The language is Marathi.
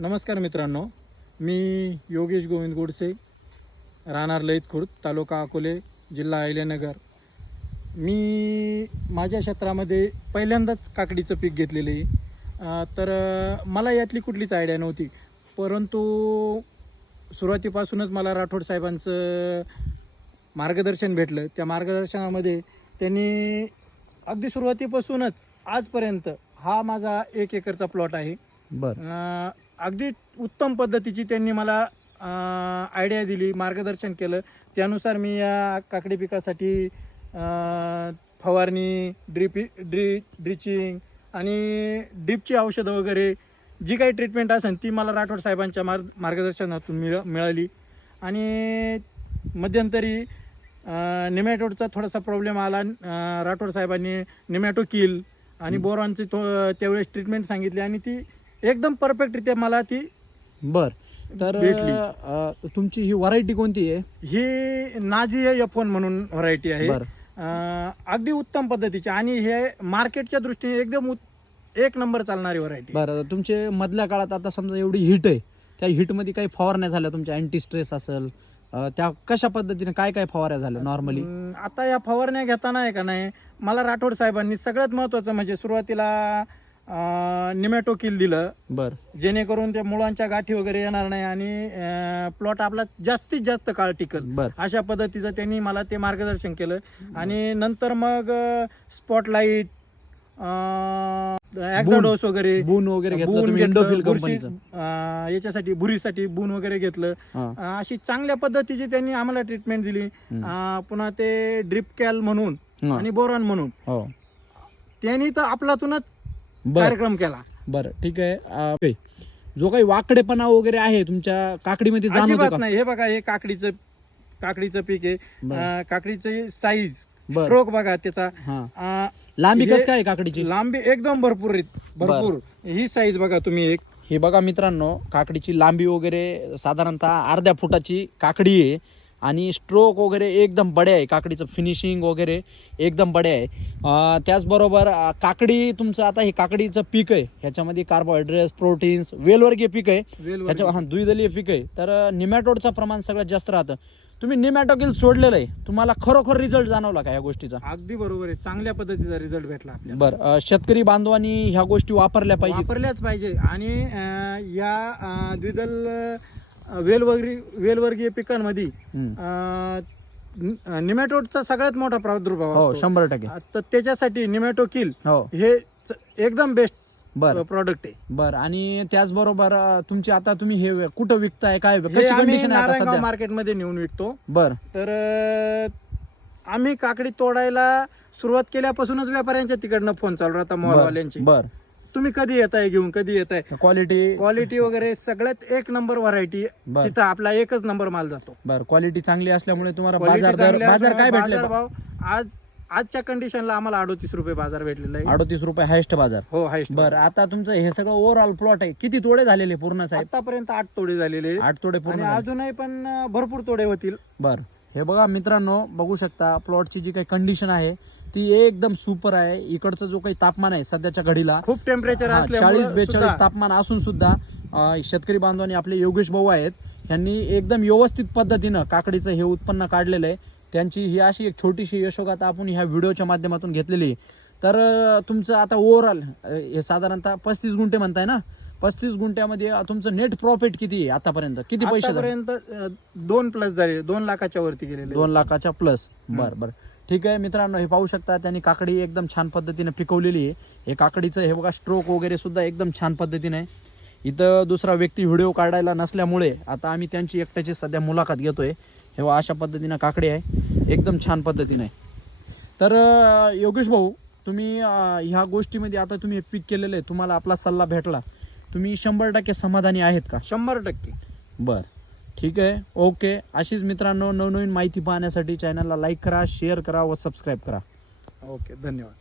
नमस्कार मित्रांनो मी योगेश गोविंद गोडसे राहणार ललित खुर्द तालुका अकोले जिल्हा अहिल्यानगर. मी माझ्या क्षेत्रामध्ये पहिल्यांदाच काकडीचं पीक घेतलेलं आहे. तर मला यातली कुठलीच आयडिया नव्हती. परंतु सुरुवातीपासूनच मला राठोड साहेबांचं मार्गदर्शन भेटलं. त्या मार्गदर्शनामध्ये त्यांनी अगदी सुरुवातीपासूनच आजपर्यंत हा माझा एक एकरचा प्लॉट आहे. बर. अगदी उत्तम पद्धतीची त्यांनी मला आयडिया दिली मार्गदर्शन केलं. त्यानुसार मी या काकडी पिकासाठी फवारणी ड्रिप ड्रि ड्रिचिंग आणि ड्रिपची औषधं वगैरे जी काही ट्रीटमेंट असेल ती मला राठोड साहेबांच्या मार्ग मार्गदर्शनातून मिळ मिळाली. आणि मध्यंतरी निमॅटोडचा थोडासा प्रॉब्लेम आला. राठोड साहेबांनी निमॅटो किल आणि बोरॉनची तो त्यावेळेस ट्रीटमेंट सांगितली आणि ती एकदम परफेक्टरित्या मला ती बर. तर भेटली. अ, तुमची ही व्हरायटी कोणती आहे? ही नाझी एफ वन म्हणून व्हरायटी आहे. बर. अं, अगदी उत्तम पद्धतीची आणि हे मार्केटच्या दृष्टीने एकदम उत- एक नंबर चालणारी व्हरायटी बर तुमचे मधल्या काळात आता समजा एवढी हिट आहे त्या हिटमध्ये काही फवारण्या झाल्या तुमच्या अँटी स्ट्रेस असेल अ, त्या कशा पद्धतीने काय काय फवाऱ्या झाल्या नॉर्मली आता या फवारण्या घेताना आहे का नाही मला राठोड साहेबांनी सगळ्यात महत्वाचं म्हणजे सुरुवातीला निमॅटो किल दिलं. बर. जेणेकरून त्या मुळांच्या गाठी वगैरे येणार नाही आणि प्लॉट आपला जास्तीत जास्त काळ टिकल. बर. अशा पद्धतीचं त्यांनी मला ते मार्गदर्शन केलं. आणि नंतर मग स्पॉटलाईट ऍक्झाडोस वगैरे बून वगैरे याच्यासाठी बुरीसाठी बून वगैरे घेतलं. अशी चांगल्या पद्धतीची त्यांनी आम्हाला ट्रीटमेंट दिली. पुन्हा ते ड्रिप कॅल म्हणून. आणि बोरॉन म्हणून. हो. त्यांनी तर आपलातूनच बर. कार्यक्रम केला. बर ठीक आहे. अ, ओके. जो काही वाकडेपणा वगैरे आहे तुमच्या काकडीमध्ये जाणवतो अजिबात का? नाही. हे बघा हे काकडीचं काकडीचं पीक आहे. अं, काकडीचं साईज बर. स्ट्रोक बघा त्याचा. हा. अं, लांबी हे- कस काय आहे काकडीची? लांबी एकदम भरपूर आहे. भरपूर. ही साईज बघा तुम्ही एक. हे बघा मित्रांनो काकडीची लांबी वगैरे साधारणतः अर्ध्या फुटाची काकडी आहे. आणि स्ट्रोक वगैरे एकदम बडे आहे. काकडीचं फिनिशिंग वगैरे एकदम बडे आहे. त्याचबरोबर काकडी तुमचं आता हे काकडीचं पीक आहे. ह्याच्यामध्ये कार्बोहायड्रेट्स प्रोटीन्स वेलवर्गीय पीक आहे. ह्याच्या हा द्विदलीय पीक आहे. तर निमॅटोडचं प्रमाण सगळ्यात जास्त राहतं. तुम्ही निमॅटोकिल सोडलेलं आहे. तुम्हाला खरोखर रिझल्ट जाणवला का या गोष्टीचा? अगदी बरोबर आहे. चांगल्या पद्धतीचा रिझल्ट भेटला बरं शेतकरी बांधवांनी ह्या गोष्टी वापरल्या पाहिजे. वापरल्याच पाहिजे. आणि या द्विदल अं, वेलवर्गीय पिकांमध्ये. अं, निमॅटोडचा सगळ्यात मोठा प्रादुर्भाव हो असतो. शंभर टक्के. तर त्याच्यासाठी निमॅटो किल हो. हे च- एकदम बेस्ट बरं. प्रॉडक्ट आहे. बर आणि त्याचबरोबर अं, तुमचे आता तुम्ही हे कुठं विकताय काय हे कशी आम्ही कंडिशन आहे आता नारायणगाव सध्या? मार्केटमध्ये नेऊन विकतो. बर. तर अं, आम्ही काकडी तोडायला सुरुवात केल्यापासूनच व्यापाऱ्यांच्या तिकडनं फोन चालू राहता मॉलवाल्यांची बर. तुम्ही कधी येताय घेऊन? कधी येताय? क्वालिटी क्वालिटी वगैरे सगळ्यात एक नंबर व्हरायटी बर. तिथं आपला एकच नंबर माल जातो. बर क्वालिटी चांगली असल्यामुळे तुम्हाला Quality बाजार दर चांगली बाजार काय असल्यामुळे भेटले आज आजच्या कंडिशनला आम्हाला अडोतीस रुपये बाजार भेटलेला आहे. अडोतीस रुपये हायस्ट बाजार. हो हायस्ट बर आता तुमचं हे सगळं ओव्हरऑल प्लॉट आहे. किती तोडे झालेले पूर्ण साहेब? आतापर्यंत आठ तोडे झालेले. आहेत. आठ तोडे आणि पूर्ण झाले. अजूनही पण अं, भरपूर तोडे होतील. बर हे बघा मित्रांनो बघू शकता प्लॉटची जी काही कंडिशन आहे ती एकदम सुपर आहे. इकडचं जो काही तापमान आहे सध्याच्या घडीला खूप टेम्परेचर चाळीस बेचाळीस तापमान असून सुद्धा शेतकरी बांधवांनी आपले योगेश भाऊ आहेत यांनी एकदम व्यवस्थित पद्धतीनं काकडीचं हे उत्पन्न काढलेलं आहे. त्यांची ही अशी एक छोटीशी यशोगाथा आपण ह्या व्हिडिओच्या माध्यमातून घेतलेली आहे. तर तुमचं आता ओव्हरऑल हे साधारणतः पस्तीस गुंठे म्हणताय ना? पस्तीस गुंठ्यामध्ये तुमचं नेट प्रॉफिट किती आहे आतापर्यंत? किती पैसे झाले? आतापर्यंत अं, दोन प्लस झाले. दोन लाखाच्या वरती गेलेले. दोन लाखाच्या प्लस बर बर. ठीक आहे मित्रांनो हे पाहू शकता त्यांनी काकडी एकदम छान पद्धतीने पिकवलेली आहे. हे काकडीचं हे बघा स्ट्रोक वगैरे सुद्धा एकदम छान पद्धतीने आहे. इथं दुसरा व्यक्ती व्हिडिओ काढायला नसल्यामुळे आता आम्ही त्यांची एकट्याची सध्या मुलाखत घेतोय. हे बघा अशा पद्धतीनं काकडी आहे. एकदम छान पद्धतीने आहे. तर अं, योगेश भाऊ तुम्ही अं, ह्या गोष्टीमध्ये आता तुम्ही हे पीक केलेलं आहे. तुम्हाला आपला सल्ला भेटला. तुम्ही शंभर टक्के समाधानी आहेत का? शंभर टक्के. बर. ठीक आहे. ओके. अशीच मित्रांनो नवनवीन माहिती पाहण्यासाठी चॅनलला लाईक करा शेअर करा व सबस्क्राईब करा. ओके धन्यवाद.